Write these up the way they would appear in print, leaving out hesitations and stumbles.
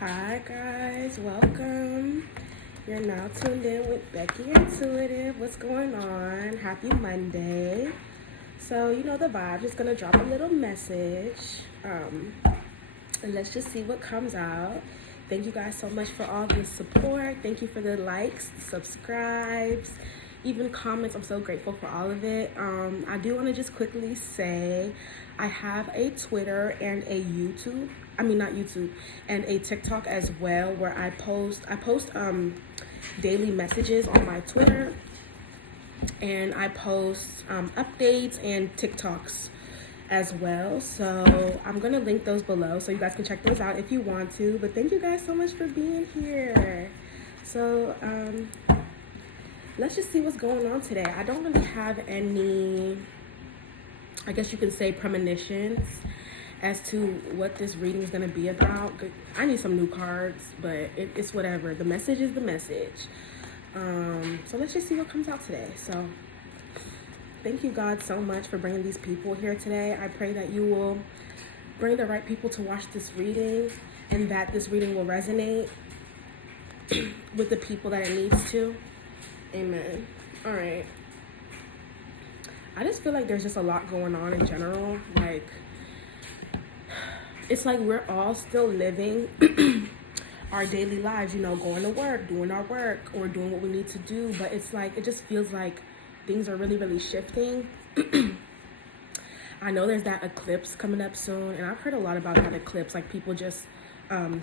Hi guys, welcome. You're now tuned in with Becky Intuitive. What's going on? Happy Monday. So you know the vibe. Just gonna drop a little message. And let's just see what comes out. Thank you guys so much for all the support. Thank you for the likes, subscribes, even comments. I'm so grateful for all of it. I do want to just quickly say I have a Twitter and a YouTube. I mean, not YouTube, and a TikTok as well, where I post daily messages on my Twitter, and I post updates and TikToks as well. So I'm gonna link those below so you guys can check those out if you want to. But thank you guys so much for being here. So let's just see what's going on today. I don't really have any, I guess you can say, premonitions as to what this reading is going to be about. I need some new cards, but it's whatever. The message is the message. So let's just see what comes out today. So thank you, God, so much for bringing these people here today. I pray that you will bring the right people to watch this reading, and that this reading will resonate with the people that it needs to. Amen. All right. I just feel like there's just a lot going on in general. Like, it's like we're all still living our daily lives, you know, going to work, doing our work, or doing what we need to do. But it's like, it just feels like things are really, really shifting. I know there's that eclipse coming up soon, and I've heard a lot about that eclipse. Like, people just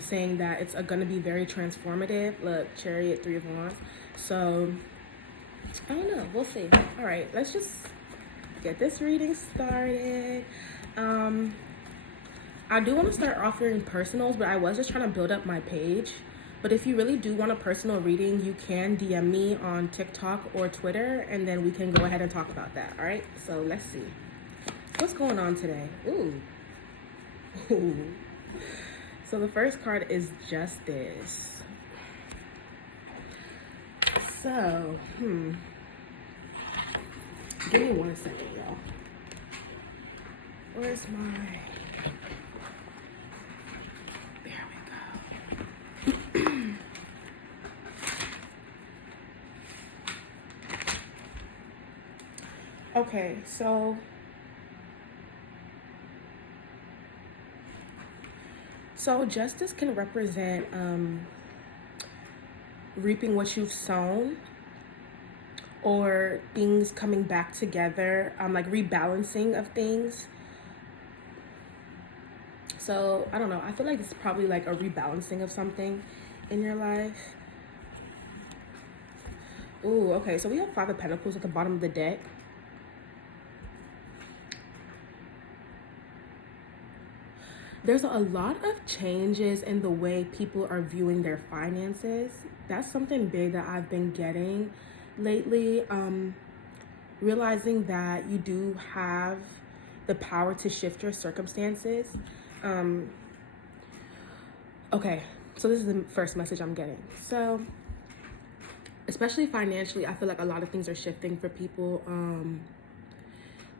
saying that it's going to be very transformative. Look, Chariot, Three of Wands. So I don't know. We'll see. All right, let's just get this reading started. I do want to start offering personals, but I was just trying to build up my page. But if you really do want a personal reading, you can DM me on TikTok or Twitter, and then we can go ahead and talk about that. All right, so let's see what's going on today. Ooh. So the first card is Justice. So give me 1 second, y'all. Where's my... Okay, so justice can represent reaping what you've sown, or things coming back together, like rebalancing of things. So I don't know, I feel like it's probably like a rebalancing of something in your life. Ooh, okay, so we have Five of Pentacles at the bottom of the deck. There's a lot of changes in the way people are viewing their finances. That's something big that I've been getting lately. Realizing that you do have the power to shift your circumstances. Okay, so this is the first message I'm getting. So, especially financially, I feel like a lot of things are shifting for people.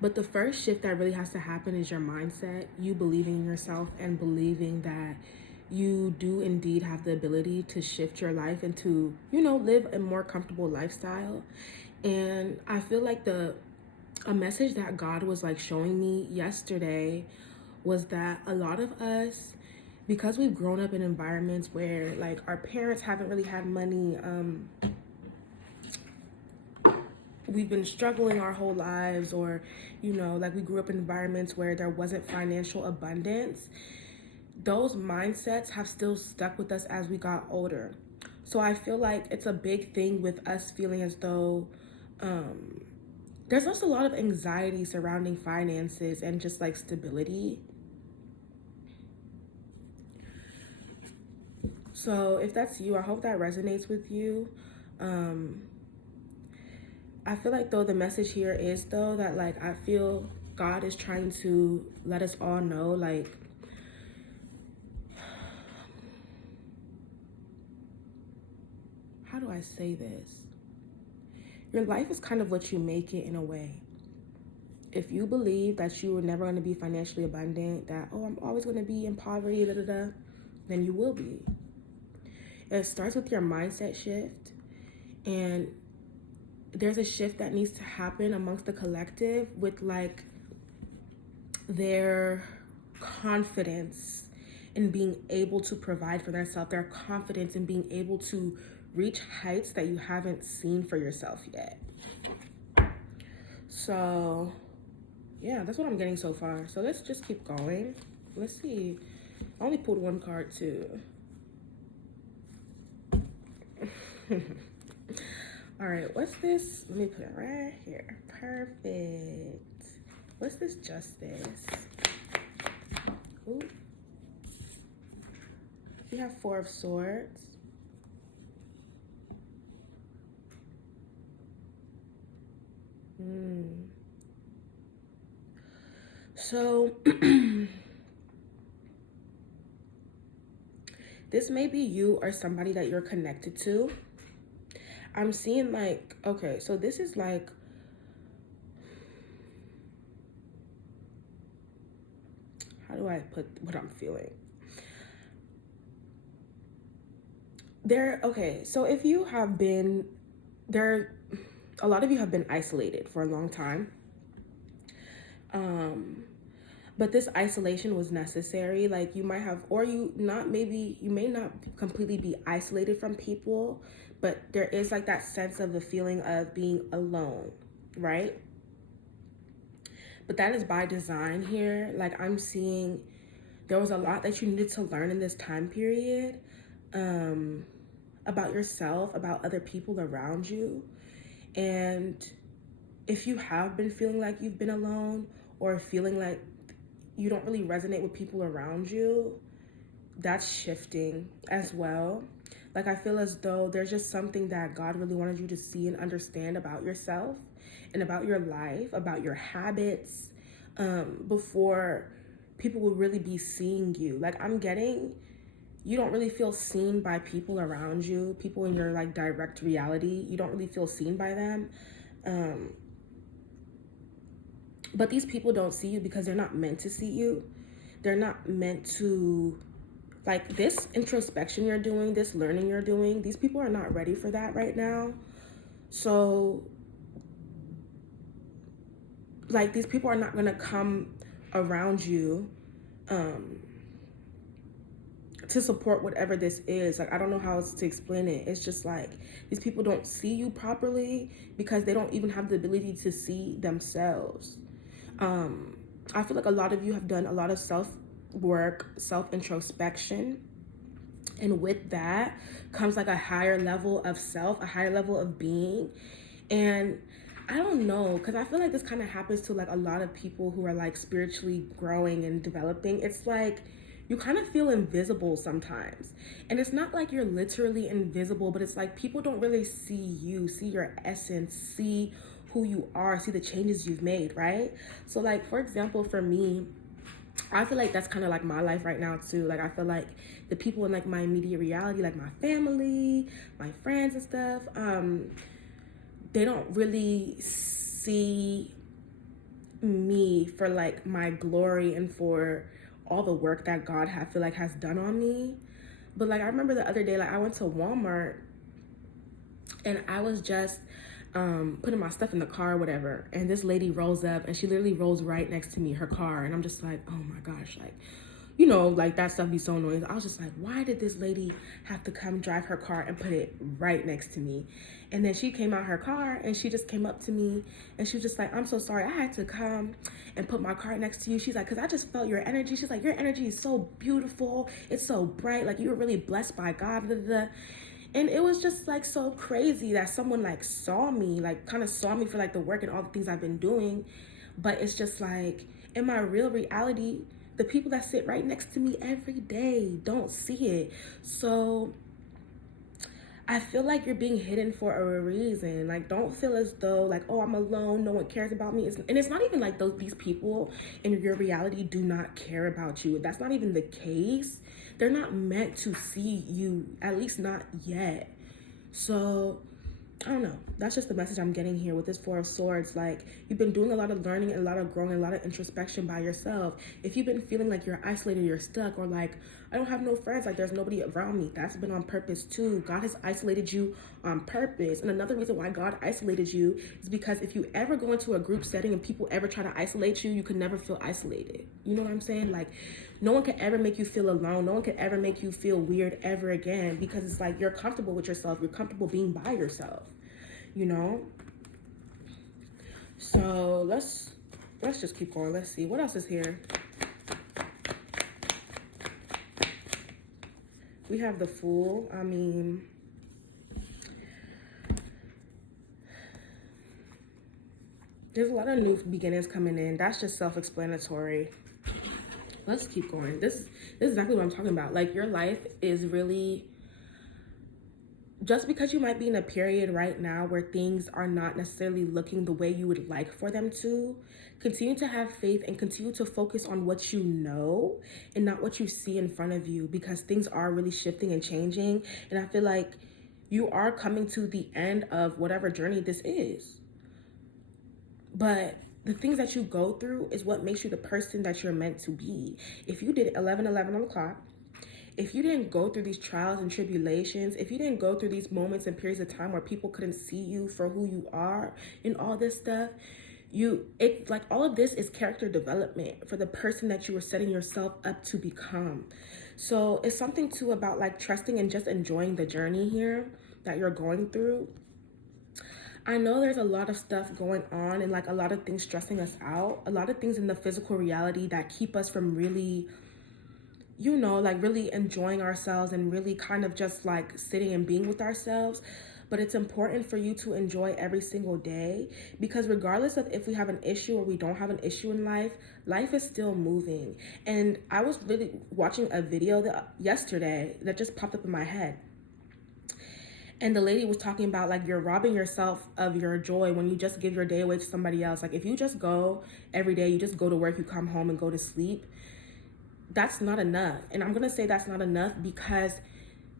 But the first shift that really has to happen is your mindset. You believing in yourself and believing that you do indeed have the ability to shift your life and to, you know, live a more comfortable lifestyle. And I feel like a message that God was like showing me yesterday was that a lot of us, because we've grown up in environments where like our parents haven't really had money, we've been struggling our whole lives, or, you know, like we grew up in environments where there wasn't financial abundance. Those mindsets have still stuck with us as we got older. So I feel like it's a big thing with us feeling as though there's also a lot of anxiety surrounding finances and just like stability. So if that's you, I hope that resonates with you. I feel like though the message here is though that like I feel God is trying to let us all know, like, how do I say this? Your life is kind of what you make it in a way. If you believe that you are never going to be financially abundant, that, oh, I'm always going to be in poverty, then you will be. It starts with your mindset shift, and there's a shift that needs to happen amongst the collective with like their confidence in being able to provide for themselves, their confidence in being able to reach heights that you haven't seen for yourself yet. So yeah, that's what I'm getting so far. So let's just keep going. Let's see. I only pulled one card too. All right, what's this? Let me put it right here. Perfect. What's this justice? Ooh. We have 4 of Swords. So this may be you or somebody that you're connected to. I'm seeing like, okay, so this is like, how do I put what I'm feeling? Okay, so if you have been, a lot of you have been isolated for a long time. But this isolation was necessary. Like you might have, or you may not completely be isolated from people, but there is like that sense of the feeling of being alone, right? But that is by design here. Like I'm seeing there was a lot that you needed to learn in this time period, about yourself, about other people around you. And if you have been feeling like you've been alone or feeling like you don't really resonate with people around you, that's shifting as well. Like I feel as though there's just something that God really wanted you to see and understand about yourself and about your life, about your habits, before people will really be seeing you. Like I'm getting, you don't really feel seen by people around you, people in your like direct reality. You don't really feel seen by them. But these people don't see you because they're not meant to see you. They're not meant to, like this introspection you're doing, this learning you're doing, these people are not ready for that right now. So like these people are not going to come around you to support whatever this is. Like I don't know how else to explain it. It's just like these people don't see you properly because they don't even have the ability to see themselves. I feel like a lot of you have done a lot of self-work, self-introspection. And with that comes like a higher level of self, a higher level of being. And I don't know, because I feel like this kind of happens to like a lot of people who are like spiritually growing and developing. It's like you kind of feel invisible sometimes. And it's not like you're literally invisible, but it's like people don't really see you, see your essence, see who you are, see the changes you've made, right? So like, for example, for me, I feel like that's kind of like my life right now too. Like I feel like the people in like my immediate reality, like my family, my friends and stuff, they don't really see me for like my glory and for all the work that God I feel like has done on me. But like I remember the other day, like I went to Walmart and I was just putting my stuff in the car or whatever, and this lady rolls up and she literally rolls right next to me, her car, and I'm just like, oh my gosh, like, you know, like that stuff be so annoying. I was just like, why did this lady have to come drive her car and put it right next to me? And then she came out her car and she just came up to me and she was just like, I'm so sorry, I had to come and put my car next to you. She's like, because I just felt your energy. She's like, your energy is so beautiful, it's so bright, like you were really blessed by God, blah, blah, blah. And it was just like so crazy that someone like saw me, like kind of saw me for like the work and all the things I've been doing. But it's just like in my real reality, the people that sit right next to me every day don't see it. So I feel like you're being hidden for a reason. Like, don't feel as though like, oh, I'm alone, no one cares about me. And it's not even like these people in your reality do not care about you. That's not even the case. They're not meant to see you, at least not yet. So I don't know. That's just the message I'm getting here with this Four of Swords. Like, you've been doing a lot of learning, a lot of growing, a lot of introspection by yourself. If you've been feeling like you're isolated, you're stuck, or like I don't have no friends. Like, there's nobody around me. That's been on purpose too. God has isolated you on purpose. And another reason why God isolated you is because if you ever go into a group setting and people ever try to isolate you, you could never feel isolated. You know what I'm saying? Like, no one can ever make you feel alone. No one can ever make you feel weird ever again, because it's like you're comfortable with yourself. You're comfortable being by yourself, you know? So let's just keep going. Let's see what else is here. We have the Fool. I mean, there's a lot of new beginnings coming in. That's just self-explanatory. Let's keep going. This is exactly what I'm talking about. Like, your life is really, just because you might be in a period right now where things are not necessarily looking the way you would like for them to, continue to have faith and continue to focus on what you know and not what you see in front of you, because things are really shifting and changing. And I feel like you are coming to the end of whatever journey this is. But the things that you go through is what makes you the person that you're meant to be. If you did 11:11 on the clock, if you didn't go through these trials and tribulations, if you didn't go through these moments and periods of time where people couldn't see you for who you are and all this stuff, it's like all of this is character development for the person that you were setting yourself up to become. So it's something too about like trusting and just enjoying the journey here that you're going through. I know there's a lot of stuff going on and like a lot of things stressing us out, a lot of things in the physical reality that keep us from really, you know, like really enjoying ourselves and really kind of just like sitting and being with ourselves. But it's important for you to enjoy every single day, because regardless of if we have an issue or we don't have an issue in life, life is still moving. And I was really watching a video yesterday that just popped up in my head. And the lady was talking about like you're robbing yourself of your joy when you just give your day away to somebody else. Like, if you just go every day, you just go to work, you come home and go to sleep, that's not enough. And I'm going to say that's not enough because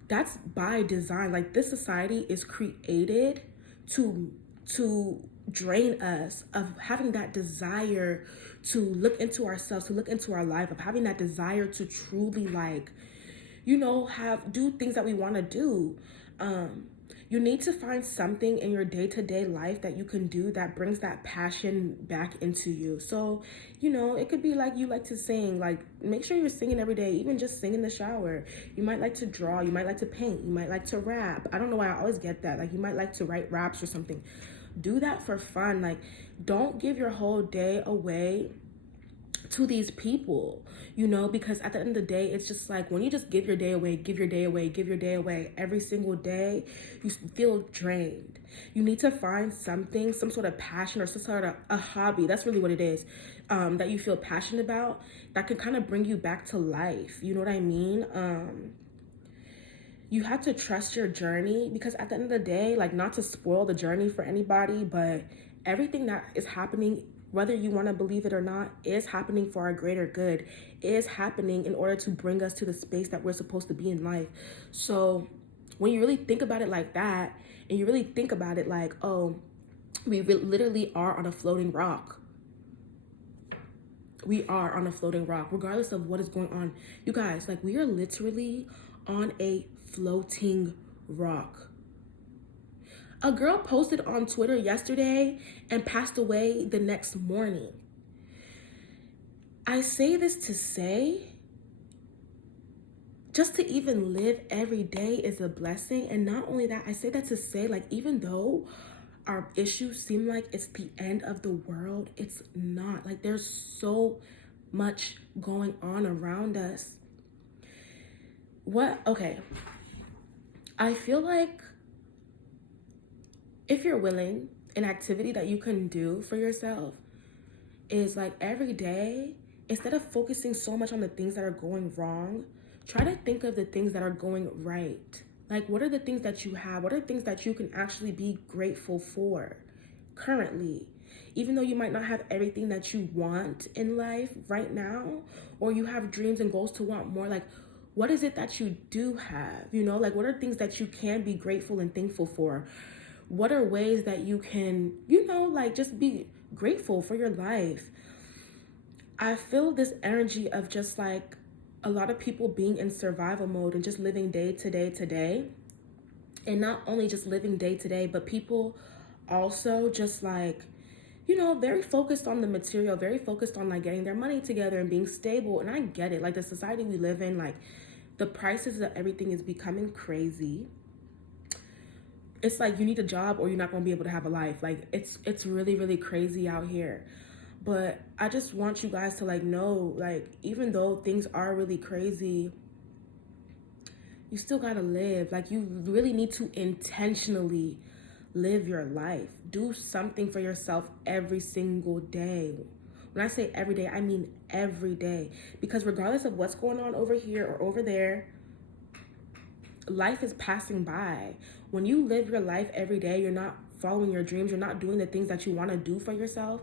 that's by design. Like, this society is created to drain us of having that desire to look into ourselves, to look into our life, of having that desire to truly, like, you know, do things that we want to do. You need to find something in your day-to-day life that you can do that brings that passion back into you. So, you know, it could be like you like to sing. Like, make sure you're singing every day, even just sing in the shower. You might like to draw, you might like to paint, you might like to rap. I don't know why I always get that. Like, you might like to write raps or something. Do that for fun. Like, don't give your whole day away to these people, you know, because at the end of the day, it's just like when you just give your day away, give your day away, give your day away every single day, you feel drained. You need to find something, some sort of passion or some sort of a hobby, that's really what it is, that you feel passionate about, that can kind of bring you back to life. You know what I mean? You have to trust your journey, because at the end of the day, like, not to spoil the journey for anybody, but everything that is happening, whether you want to believe it or not, is happening for our greater good, is happening in order to bring us to the space that we're supposed to be in life. So when you really think about it like that, and you really think about it like, oh, we literally are on a floating rock. We are on a floating rock, regardless of what is going on. You guys, like, we are literally on a floating rock. A girl posted on Twitter yesterday and passed away the next morning. I say this to say, just to even live every day is a blessing. And not only that, I say that to say, like, even though our issues seem like it's the end of the world, it's not. Like, there's so much going on around us. Okay. I feel like if you're willing, an activity that you can do for yourself is like every day, instead of focusing so much on the things that are going wrong, try to think of the things that are going right. Like, what are the things that you have? What are the things that you can actually be grateful for currently? Even though you might not have everything that you want in life right now, or you have dreams and goals to want more, like, what is it that you do have? You know, like, what are things that you can be grateful and thankful for? What are ways that you can, you know, like, just be grateful for your life? I feel this energy of just like a lot of people being in survival mode and just living day to day to day. And not only just living day to day, but people also just like, very focused on the material, very focused on like getting their money together and being stable. And I get it. Like the society we live in, like the prices of everything is becoming crazy. It's like you need a job or you're not going to be able to have a life. Like it's really, really crazy out here. But I just want you guys to like know, like, even though things are really crazy, you still gotta live. Like, you really need to intentionally live your life. Do something for yourself every single day. When I say every day, I mean every day. Because regardless of what's going on over here or over there, life is passing by. When you live your life every day, you're not following your dreams, you're not doing the things that you want to do for yourself,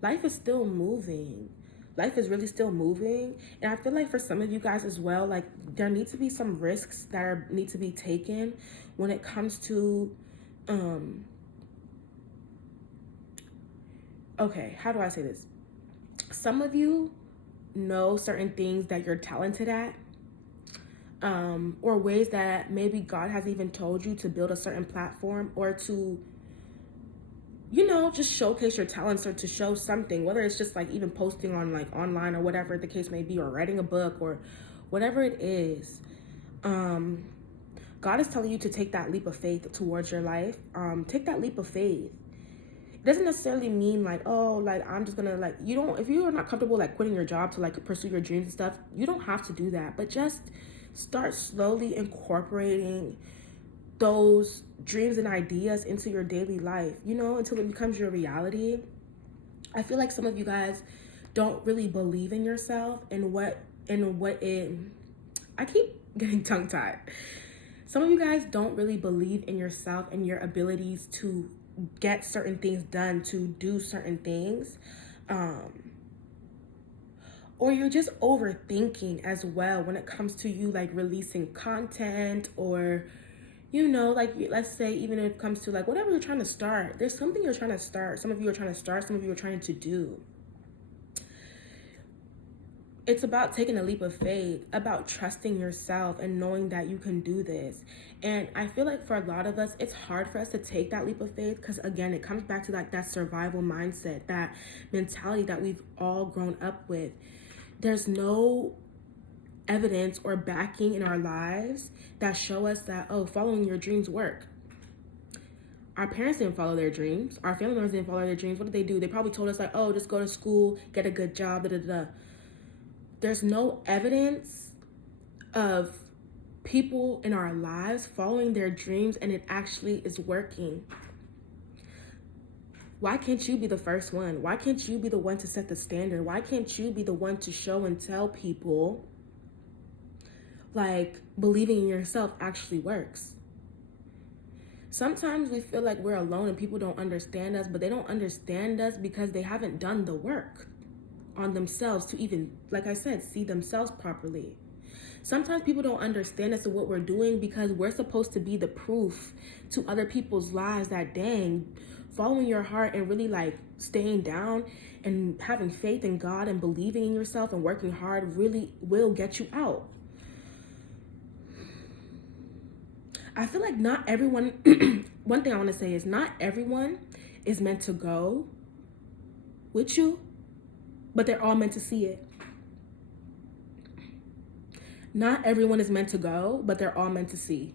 life is still moving. Life is really still moving. And I feel like for some of you guys as well, like there needs to be some risks that need to be taken when it comes to okay, how do I say this? Some of you know certain things that you're talented at, or ways that maybe God has even told you to build a certain platform or to, just showcase your talents or to show something, whether it's just like even posting on like online or whatever the case may be, or writing a book or whatever it is. God is telling you to take that leap of faith towards your life. Take that leap of faith. It doesn't necessarily mean like, oh, like I'm just gonna like, if you are not comfortable like quitting your job to like pursue your dreams and stuff, you don't have to do that. But just start slowly incorporating those dreams and ideas into your daily life, until it becomes your reality. I feel like some of you guys don't really believe in yourself and I keep getting tongue tied. Some of you guys don't really believe in yourself and your abilities to get certain things done, to do certain things. Or you're just overthinking as well when it comes to you like releasing content, or like let's say even if it comes to like whatever you're trying to start, there's something you're trying to start. Some of you are trying to start, some of you are trying to do. It's about taking a leap of faith, about trusting yourself and knowing that you can do this. And I feel like for a lot of us, it's hard for us to take that leap of faith because, again, it comes back to like that survival mindset, that mentality that we've all grown up with. There's no evidence or backing in our lives that show us that, oh, following your dreams work. Our parents didn't follow their dreams. Our family members didn't follow their dreams. What did they do? They probably told us like, oh, just go to school, get a good job, da da da. There's no evidence of people in our lives following their dreams and it actually is working. Why can't you be the first one? Why can't you be the one to set the standard? Why can't you be the one to show and tell people like believing in yourself actually works? Sometimes we feel like we're alone and people don't understand us, but they don't understand us because they haven't done the work on themselves to even, like I said, see themselves properly. Sometimes people don't understand us and what we're doing because we're supposed to be the proof to other people's lives that, dang, following your heart and really like staying down and having faith in God and believing in yourself and working hard really will get you out. I feel like not everyone, one thing I want to say is not everyone is meant to go with you, but they're all meant to see it. Not everyone is meant to go, but they're all meant to see.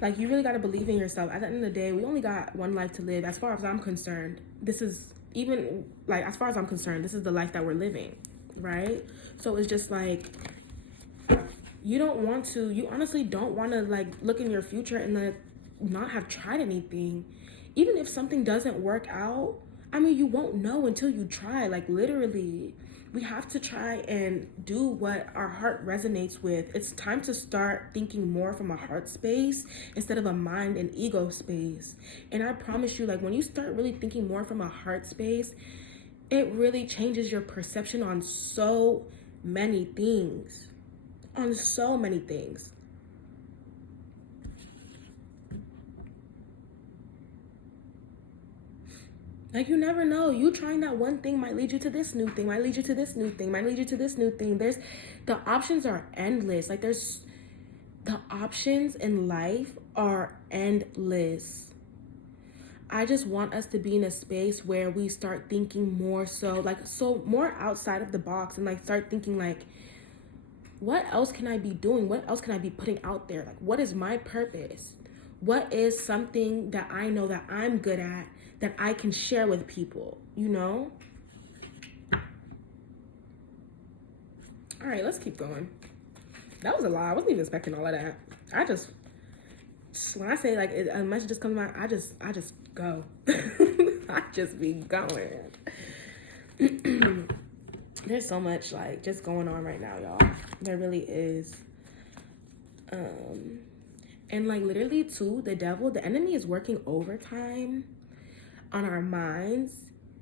Like, you really got to believe in yourself. At the end of the day, we only got one life to live. As far as I'm concerned, this is even, like, as far as I'm concerned, this is the life that we're living, right? So it's just like, you honestly don't want to, like, look in your future and then not have tried anything. Even if something doesn't work out, I mean, you won't know until you try. Like, literally, we have to try and do what our heart resonates with. It's time to start thinking more from a heart space instead of a mind and ego space. And I promise you, like, when you start really thinking more from a heart space, it really changes your perception on so many things. On so many things. Like, you never know. You trying that one thing might lead you to this new thing, might lead you to this new thing, might lead you to this new thing. The options are endless. Like, the options in life are endless. I just want us to be in a space where we start thinking more so more outside of the box, and like start thinking like, what else can I be doing? What else can I be putting out there? Like, what is my purpose? What is something that I know that I'm good at that I can share with people, you know? All right, let's keep going. That was a lot. I wasn't even expecting all of that. When I say like a message just comes out, I just go. I just be going. There's so much like just going on right now, y'all. There really is. And like literally too, the enemy is working overtime on our minds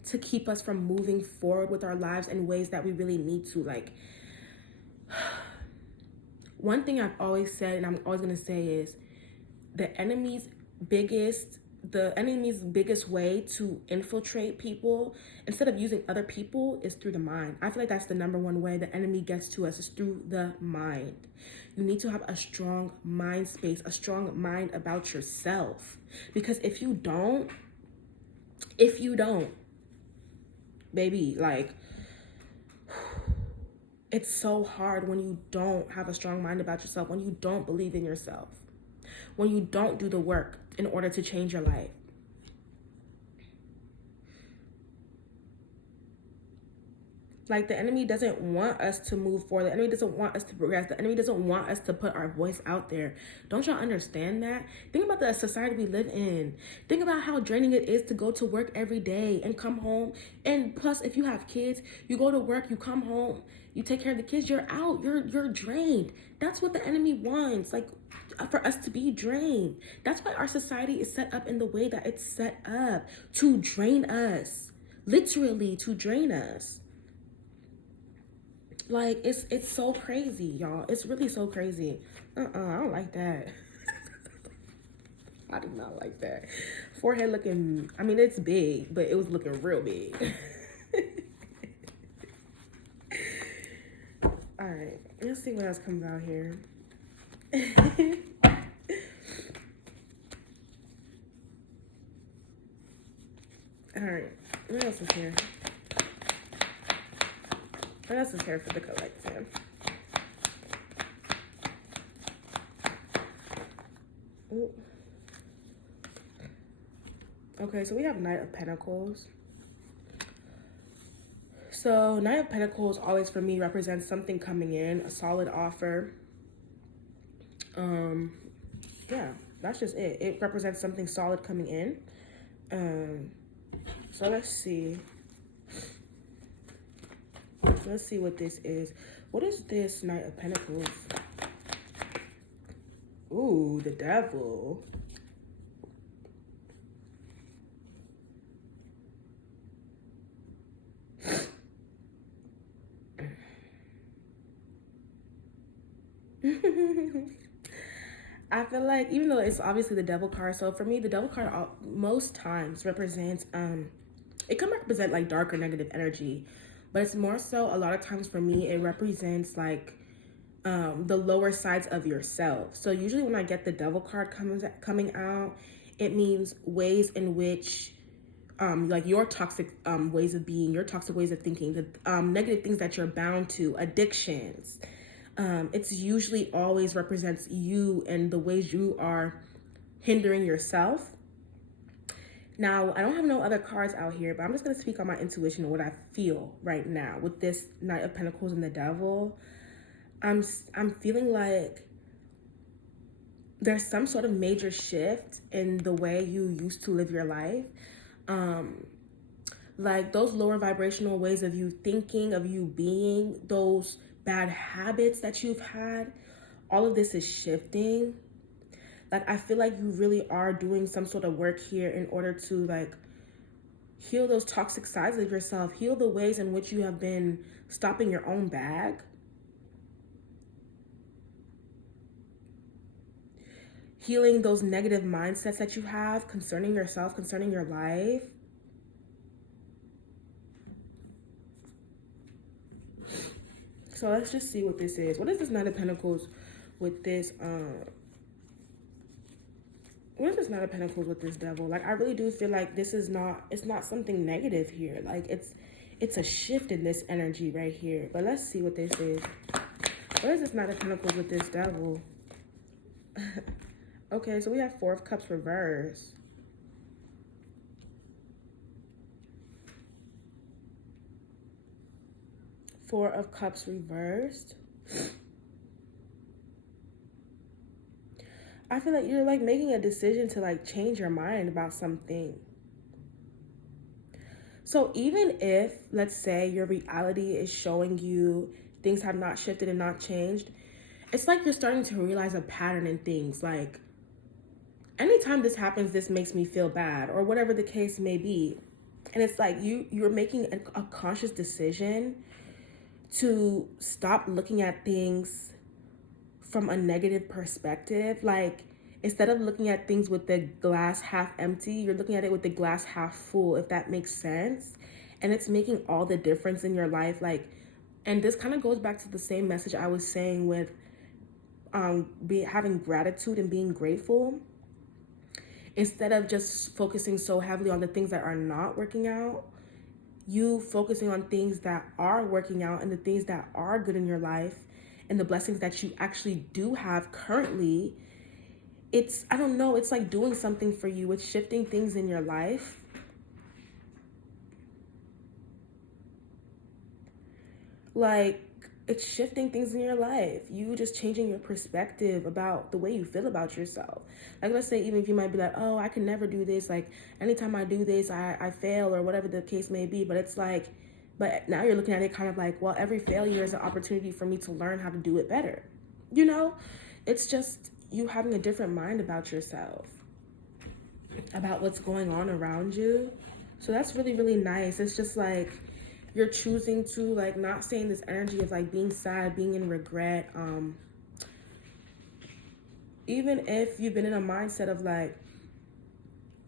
to keep us from moving forward with our lives in ways that we really need to. Like, one thing I've always said and I'm always gonna say is the enemy's biggest way to infiltrate people, instead of using other people, is through the mind. I feel like that's the number one way the enemy gets to us, is through the mind. You need to have a strong mind space, a strong mind about yourself. Because if you don't, baby, like, it's so hard when you don't have a strong mind about yourself, when you don't believe in yourself, when you don't do the work in order to change your life. Like, the enemy doesn't want us to move forward. The enemy doesn't want us to progress. The enemy doesn't want us to put our voice out there. Don't y'all understand that? Think about the society we live in. Think about how draining it is to go to work every day and come home. And plus, if you have kids, you go to work, you come home, you take care of the kids, you're out, you're drained. That's what the enemy wants, like, for us to be drained. That's why our society is set up in the way that it's set up, to drain us. Literally, to drain us. Like, it's so crazy, y'all. It's really so crazy. I don't like that. I do not like that. Forehead looking, I mean, it's big, but it was looking real big. All right, let's see what else comes out here. All right, what else is here? What else is here for the collective? Ooh. Okay, so we have Knight of Pentacles. So Knight of Pentacles always for me represents something coming in, a solid offer. Yeah, that's just it. It represents something solid coming in. So let's see. Let's see what this is. What is this Knight of Pentacles? Ooh, the Devil. I feel like, even though it's obviously the Devil card, so for me, the Devil card most times represents, it can represent like dark or negative energy, but it's more so, a lot of times for me, it represents like the lower sides of yourself. So usually when I get the Devil card coming out, it means ways in which like your toxic ways of being, your toxic ways of thinking, the negative things that you're bound to, addictions. It's usually always represents you and the ways you are hindering yourself. Now, I don't have no other cards out here, but I'm just going to speak on my intuition and what I feel right now with this Knight of Pentacles and the Devil. I'm feeling like there's some sort of major shift in the way you used to live your life. Like those lower vibrational ways of you thinking, of you being, those bad habits that you've had, all of this is shifting. Like, I feel like you really are doing some sort of work here in order to like heal those toxic sides of yourself, heal the ways in which you have been stopping your own bag. Healing those negative mindsets that you have concerning yourself, concerning your life. So let's just see what this is. What is this Knight of Pentacles with this, what is this Knight of Pentacles with this Devil? Like, I really do feel like this is not, it's not something negative here. Like, it's a shift in this energy right here. But let's see what this is. What is this Knight of Pentacles with this Devil? Okay, so we have Four of Cups reversed. Four of Cups reversed. I feel like you're like making a decision to like change your mind about something. So even if, let's say, your reality is showing you things have not shifted and not changed, it's like you're starting to realize a pattern in things. Like, anytime this happens, this makes me feel bad, or whatever the case may be. And it's like you're making a conscious decision to stop looking at things from a negative perspective. Like, instead of looking at things with the glass half empty, you're looking at it with the glass half full, if that makes sense. And it's making all the difference in your life. Like, and this kind of goes back to the same message I was saying with having gratitude and being grateful. Instead of just focusing so heavily on the things that are not working out, you focusing on things that are working out and the things that are good in your life and the blessings that you actually do have currently. It's, I don't know, it's like doing something for you. It's shifting things in your life. Like, it's shifting things in your life. You just changing your perspective about the way you feel about yourself. Like, let's say, even if you might be like, oh, I can never do this. Like, anytime I do this, I fail, or whatever the case may be. But it's like, but now you're looking at it kind of like, well, every failure is an opportunity for me to learn how to do it better. You know, it's just you having a different mind about yourself, about what's going on around you. So that's really, really nice. It's just like, you're choosing to like not stay in this energy of like being sad, being in regret. Even if you've been in a mindset of like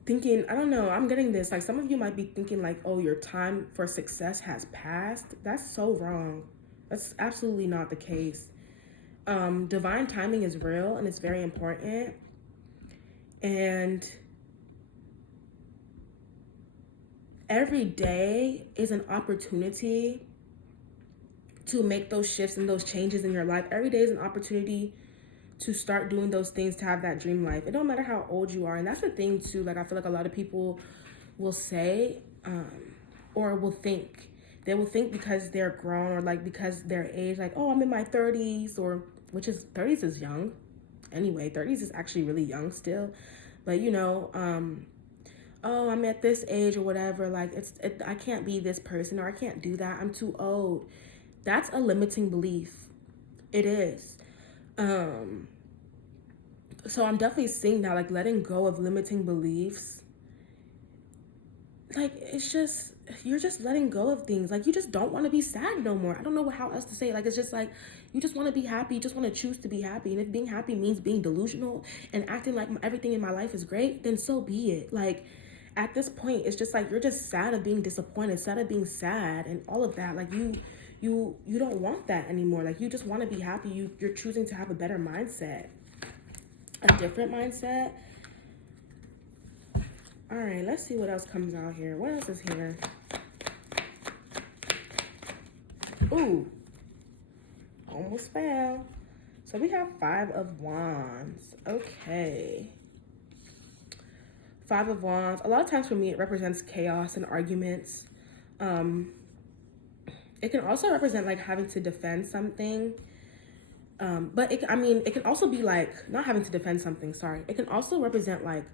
thinking, I don't know, I'm getting this, like some of you might be thinking like, oh, your time for success has passed. That's so wrong. That's absolutely not the case. Divine timing is real and it's very important. And every day is an opportunity to make those shifts and those changes in your life. Every day is an opportunity to start doing those things, to have that dream life. It don't matter how old you are. And that's the thing too. Like, I feel like a lot of people will say, or will think, they will think because they're grown or like because their age, like, oh, I'm in my 30s, or which is 30s is young. Anyway, 30s is actually really young still. But you know, oh, I'm at this age or whatever, like I can't be this person, or I can't do that, I'm too old. That's a limiting belief. It is. So I'm definitely seeing that, like, letting go of limiting beliefs. Like, it's just, you're just letting go of things. Like, you just don't want to be sad no more. I don't know how else to say it. Like, it's just like, you just want to be happy. You just want to choose to be happy. And if being happy means being delusional and acting like everything in my life is great, then so be it. Like, at this point, it's just like, you're just sad of being disappointed, sad of being sad and all of that. Like, you don't want that anymore. Like, you just want to be happy. You're choosing to have a better mindset, a different mindset. All right, let's see what else comes out here. What else is here? Ooh, almost fell. So we have Five of Wands. Okay. Five of Wands. A lot of times for me, it represents chaos and arguments. It can also represent like having to defend something. But it can also be like not having to defend something. Sorry. It can also represent like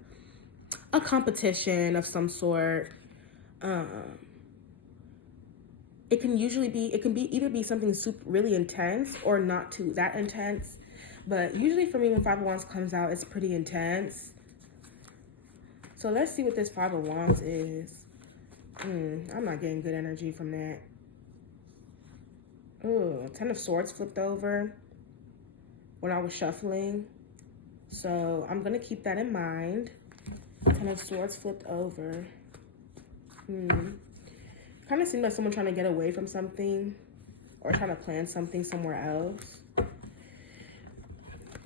a competition of some sort. It can either be something really intense or not too that intense. But usually for me, when Five of Wands comes out, it's pretty intense. So let's see what this Five of Wands is. I'm not getting good energy from that. Ooh, Ten of Swords flipped over when I was shuffling. So I'm going to keep that in mind. Ten of Swords flipped over. Kind of seemed like someone trying to get away from something. or trying to plan something somewhere else.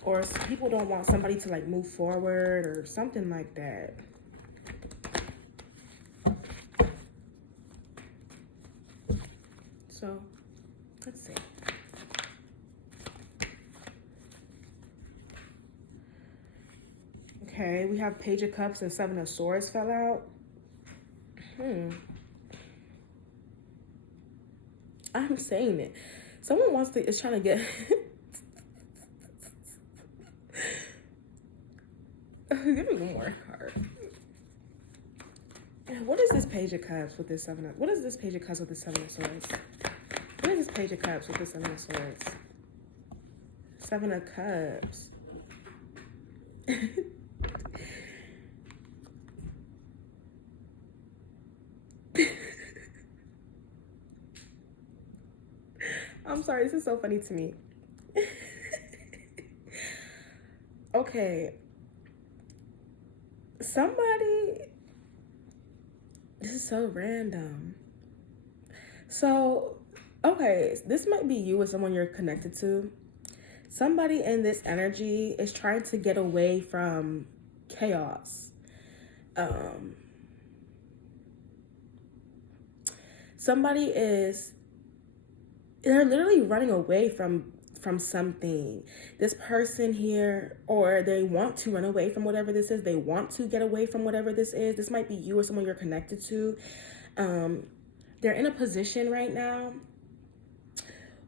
Or people don't want somebody to like move forward or something like that. So, let's see. Okay, we have Page of Cups and Seven of Swords fell out. I'm saying it. Someone is trying to get... Give me one more card. What is this Page of Cups with this Seven of... What is this Page of Cups with this Seven of Swords? What is this Page of Cups with this Seven of Swords? Seven of Cups. I'm sorry, this is so funny to me. Okay. Somebody... This is so random. So, okay, this might be you or someone you're connected to. Somebody in this energy is trying to get away from chaos. They're literally running away from something. This person here, or they want to run away from whatever this is. They want to get away from whatever this is. This might be you or someone you're connected to. They're in a position right now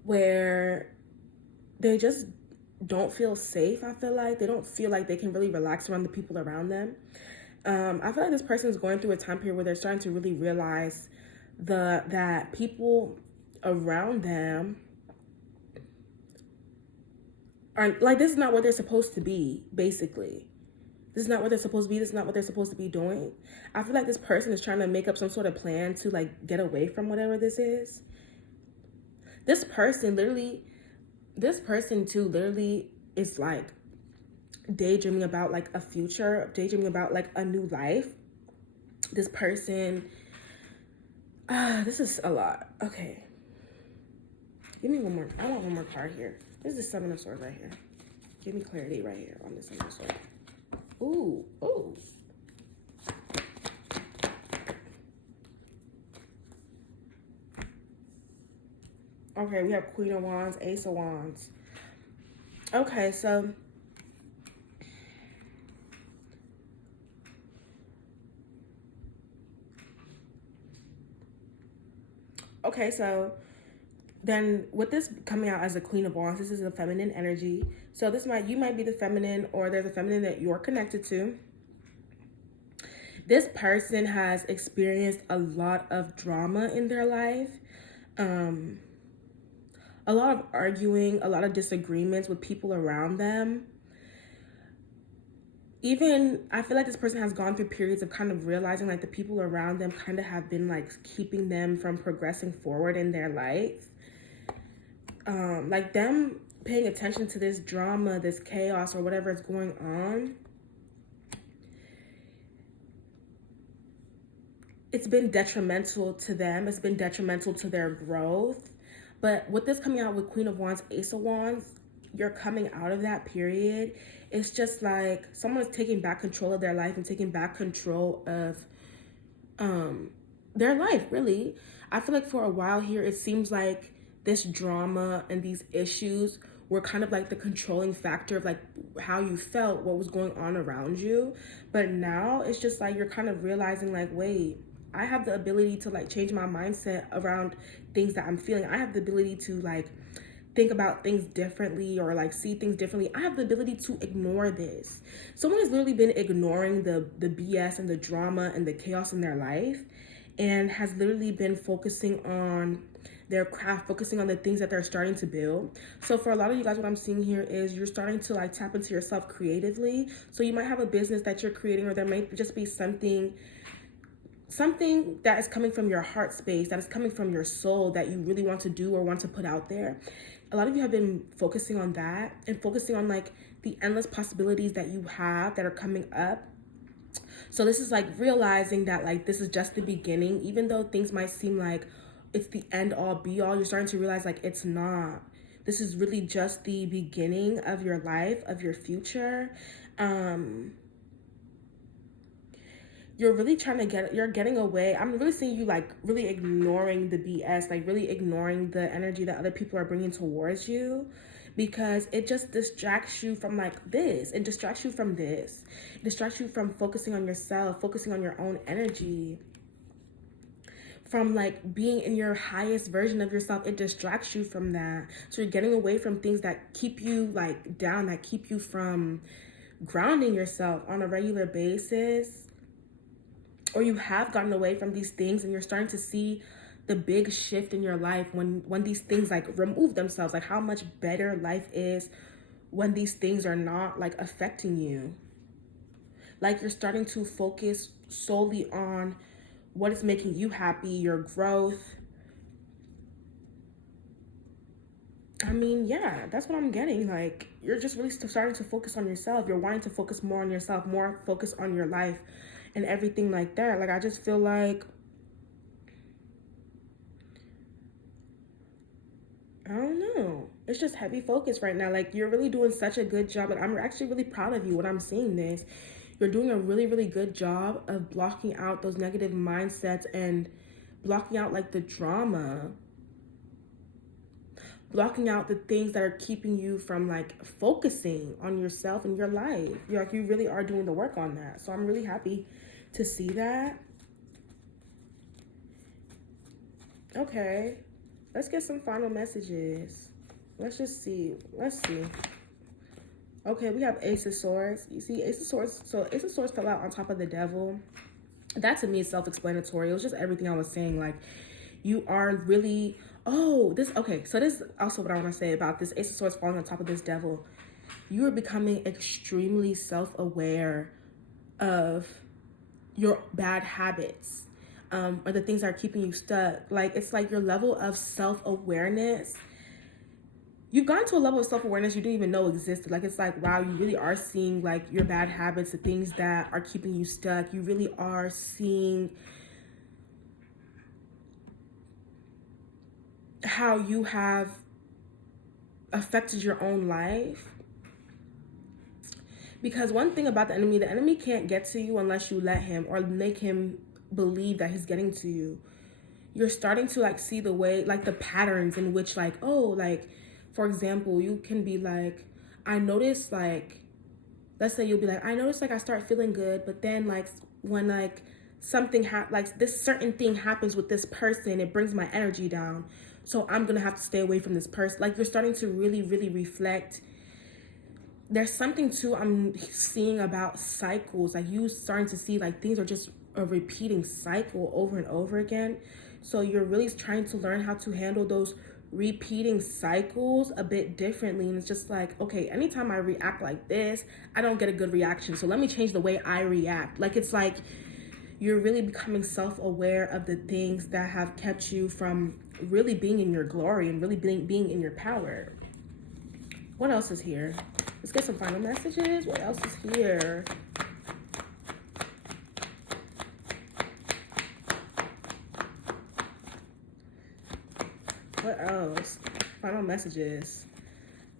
where they just don't feel safe. I feel like they don't feel like they can really relax around the people around them. I feel like this person is going through a time period where they're starting to really realize that people around them are like, this is not what they're supposed to be, basically. This is not what they're supposed to be. This is not what they're supposed to be doing. I feel like this person is trying to make up some sort of plan to like get away from whatever this is. This person too literally is like daydreaming about like a future, daydreaming about like a new life. This person, this is a lot. Okay. Give me one more. I want one more card here. This is the Seven of Swords right here. Give me clarity right here on this Seven of Swords. Ooh, ooh. Okay, we have Queen of Wands, Ace of Wands. Okay, so then with this coming out as a Queen of Wands, this is a feminine energy. So you might be the feminine, or there's a feminine that you're connected to. This person has experienced a lot of drama in their life. A lot of arguing, a lot of disagreements with people around them. Even, I feel like this person has gone through periods of kind of realizing like the people around them kind of have been like keeping them from progressing forward in their life. Like them paying attention to this drama, this chaos, or whatever is going on. It's been detrimental to them. It's been detrimental to their growth. But with this coming out with Queen of Wands, Ace of Wands, you're coming out of that period. It's just like someone is taking back control of their life and taking back control of their life, really. I feel like for a while here, it seems like this drama and these issues were kind of like the controlling factor of like how you felt, what was going on around you. But now it's just like you're kind of realizing like, wait, I have the ability to like change my mindset around things that I'm feeling. I have the ability to like think about things differently or like see things differently. I have the ability to ignore this. Someone has literally been ignoring the BS and the drama and the chaos in their life, and has literally been focusing on their craft, focusing on the things that they're starting to build. So for a lot of you guys, what I'm seeing here is you're starting to like tap into yourself creatively. So you might have a business that you're creating, or there might just be something that is coming from your heart space, that is coming from your soul, that you really want to do or want to put out there. A lot of you have been focusing on that and focusing on like the endless possibilities that you have that are coming up. So this is like realizing that like this is just the beginning, even though things might seem like it's the end all be all. You're starting to realize like it's not. This is really just the beginning of your life, of your future. You're really you're getting away. I'm really seeing you like really ignoring the BS, like really ignoring the energy that other people are bringing towards you, because it just distracts you from like this. It distracts you from this. It distracts you from focusing on yourself, focusing on your own energy, from like being in your highest version of yourself. It distracts you from that. So you're getting away from things that keep you like down, that keep you from grounding yourself on a regular basis. Or you have gotten away from these things and you're starting to see the big shift in your life when these things like remove themselves, like how much better life is when these things are not like affecting you. Like you're starting to focus solely on what is making you happy, your growth. I mean, yeah, that's what I'm getting. Like, you're just really starting to focus on yourself. You're wanting to focus more on yourself, more focus on your life and everything like that. Like, I just feel like, I don't know. It's just heavy focus right now. Like, you're really doing such a good job. Like, I'm actually really proud of you when I'm seeing this. You're doing a really, really good job of blocking out those negative mindsets and blocking out, like, the drama. Blocking out the things that are keeping you from like focusing on yourself and your life. You're like, you really are doing the work on that. So I'm really happy to see that. Okay, let's get some final messages. Let's just see. Let's see. Okay, we have Ace of Swords. You see Ace of Swords. So Ace of Swords fell out on top of the Devil. That to me is self-explanatory. It was just everything I was saying. Like, you are really, okay, so this is also what I want to say about this Ace of Swords falling on top of this Devil. You are becoming extremely self-aware of your bad habits, or the things that are keeping you stuck. Like, it's like your level of self-awareness. You've gotten to a level of self-awareness you didn't even know existed. Like, it's like, wow, you really are seeing like your bad habits, the things that are keeping you stuck. You really are seeing how you have affected your own life. Because one thing about the enemy can't get to you unless you let him, or make him believe that he's getting to you. You're starting to like see the way, like the patterns in which like, like, for example, you can be like, I notice like, let's say you'll be like, I notice like I start feeling good, but then like when like something like this certain thing happens with this person, it brings my energy down. So I'm gonna have to stay away from this person. Like, you're starting to really, really reflect. There's something too I'm seeing about cycles. Like, you starting to see like things are just a repeating cycle over and over again. So you're really trying to learn how to handle those repeating cycles a bit differently. And it's just like, okay, anytime I react like this, I don't get a good reaction. So let me change the way I react. Like, it's like you're really becoming self-aware of the things that have kept you from really being in your glory and really being in your power. What else is here? Let's get some final messages. What else is here? What else? Final messages.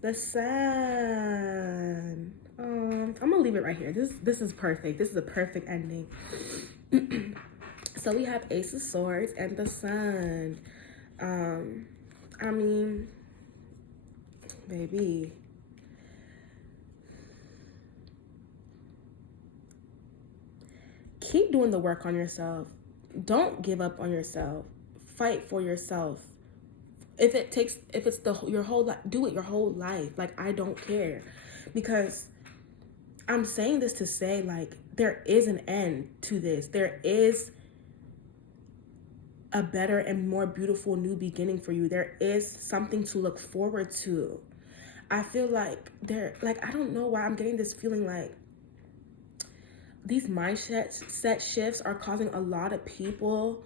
The Sun. I'm gonna leave it right here. This is perfect. This is a perfect ending. So we have Ace of Swords and the Sun. I mean, baby, keep doing the work on yourself. Don't give up on yourself. Fight for yourself. If it's your whole life, do it your whole life. Like, I don't care, because I'm saying this to say like there is an end to this. There is a better and more beautiful new beginning for you. There is something to look forward to. I feel like I don't know why I'm getting this feeling like these mindset shifts are causing a lot of people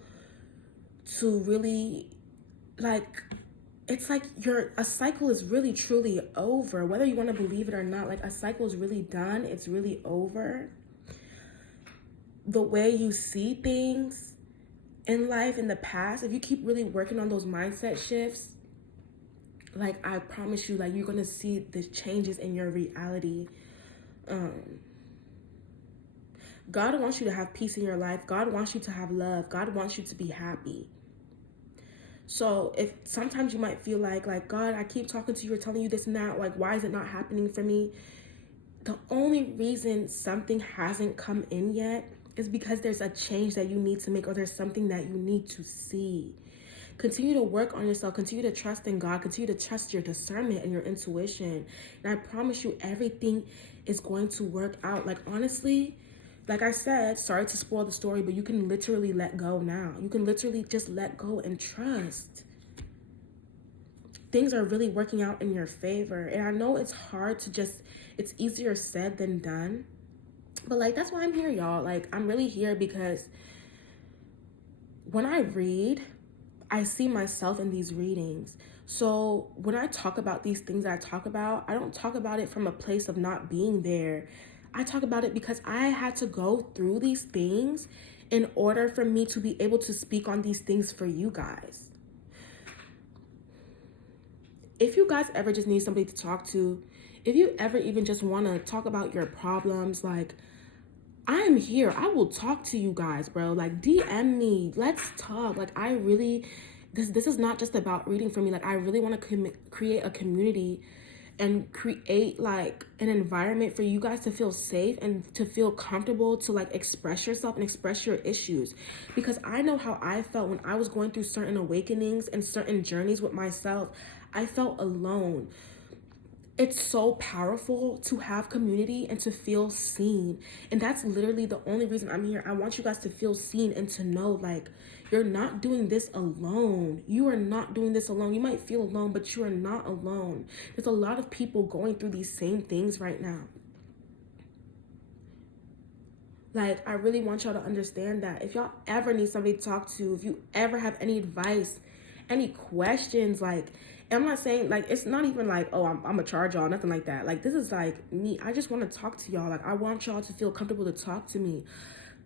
to really like, it's like a cycle is really truly over. Whether you want to believe it or not, like, a cycle is really done. It's really over. The way you see things in life, in the past, if you keep really working on those mindset shifts, like, I promise you, like, you're gonna see the changes in your reality. God wants you to have peace in your life. God wants you to have love. God wants you to be happy. So if sometimes you might feel like, God, I keep talking to you or telling you this and that, like, why is it not happening for me? The only reason something hasn't come in yet is because there's a change that you need to make, or there's something that you need to see. Continue to work on yourself. Continue to trust in God. Continue to trust your discernment and your intuition. And I promise you, everything is going to work out. Like, honestly, like I said, sorry to spoil the story, but you can literally let go now. You can literally just let go and trust. Things are really working out in your favor. And I know it's hard to just, it's easier said than done. But like, that's why I'm here, y'all. Like, I'm really here because when I read, I see myself in these readings. So when I talk about these things I talk about, I don't talk about it from a place of not being there. I talk about it because I had to go through these things in order for me to be able to speak on these things for you guys. If you guys ever just need somebody to talk to, if you ever even just want to talk about your problems, like, I am here. I will talk to you guys, bro. Like, DM me. Let's talk. Like, I really, this is not just about reading for me. Like, I really want to create a community and create like an environment for you guys to feel safe and to feel comfortable to like express yourself and express your issues. Because I know how I felt when I was going through certain awakenings and certain journeys with myself. I felt alone. It's so powerful to have community and to feel seen. And that's literally the only reason I'm here. I want you guys to feel seen and to know, like, you're not doing this alone. You are not doing this alone. You might feel alone, but you are not alone. There's a lot of people going through these same things right now. Like, I really want y'all to understand that if y'all ever need somebody to talk to, if you ever have any advice, any questions, like, I'm not saying, like, it's not even like, oh, I'm gonna charge y'all, nothing like that. Like, this is like me. I just want to talk to y'all. Like, I want y'all to feel comfortable to talk to me.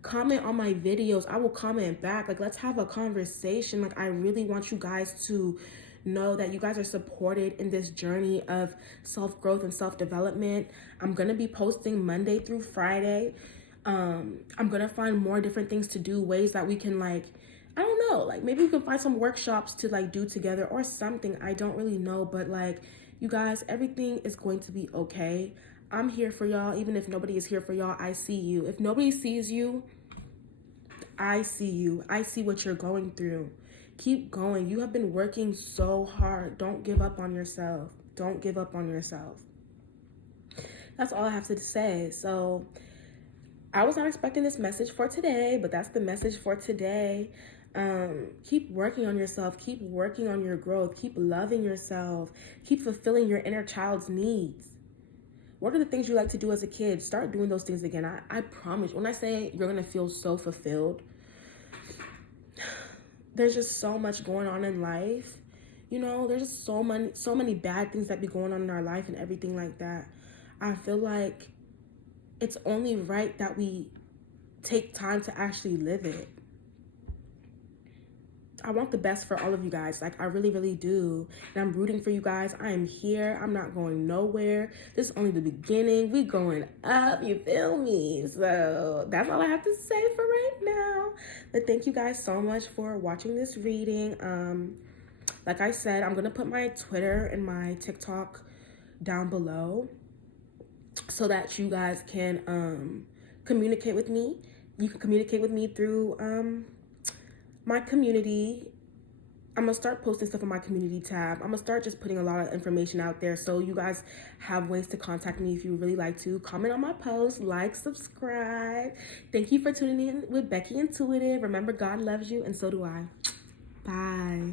Comment on my videos. I will comment back. Like, let's have a conversation. Like, I really want you guys to know that you guys are supported in this journey of self-growth and self-development. I'm gonna be posting Monday through Friday. I'm gonna find more different things to do, ways that we can, like, I don't know, like, maybe we can find some workshops to like do together or something. I don't really know, but like, you guys, everything is going to be okay. I'm here for y'all. Even if nobody is here for y'all, I see you. If nobody sees you, I see you. I see what you're going through. Keep going. You have been working so hard. Don't give up on yourself. Don't give up on yourself. That's all I have to say. So I was not expecting this message for today, but that's the message for today. Keep working on yourself. Keep working on your growth. Keep loving yourself. Keep fulfilling your inner child's needs. What are the things you like to do as a kid? Start doing those things again. I promise. When I say you're going to feel so fulfilled, there's just so much going on in life. You know, there's just so many bad things that be going on in our life and everything like that. I feel like it's only right that we take time to actually live it. I want the best for all of you guys. Like, I really, really do. And I'm rooting for you guys. I am here. I'm not going nowhere. This is only the beginning. We going up. You feel me? So that's all I have to say for right now. But thank you guys so much for watching this reading. Like I said, I'm going to put my Twitter and my TikTok down below so that you guys can communicate with me. You can communicate with me through my community. I'm gonna start posting stuff on my community tab. I'm gonna start just putting a lot of information out there so you guys have ways to contact me if you really like to. Comment on my post, like, subscribe. Thank you for tuning in with Becky Intuitive. Remember, God loves you and so do I. Bye.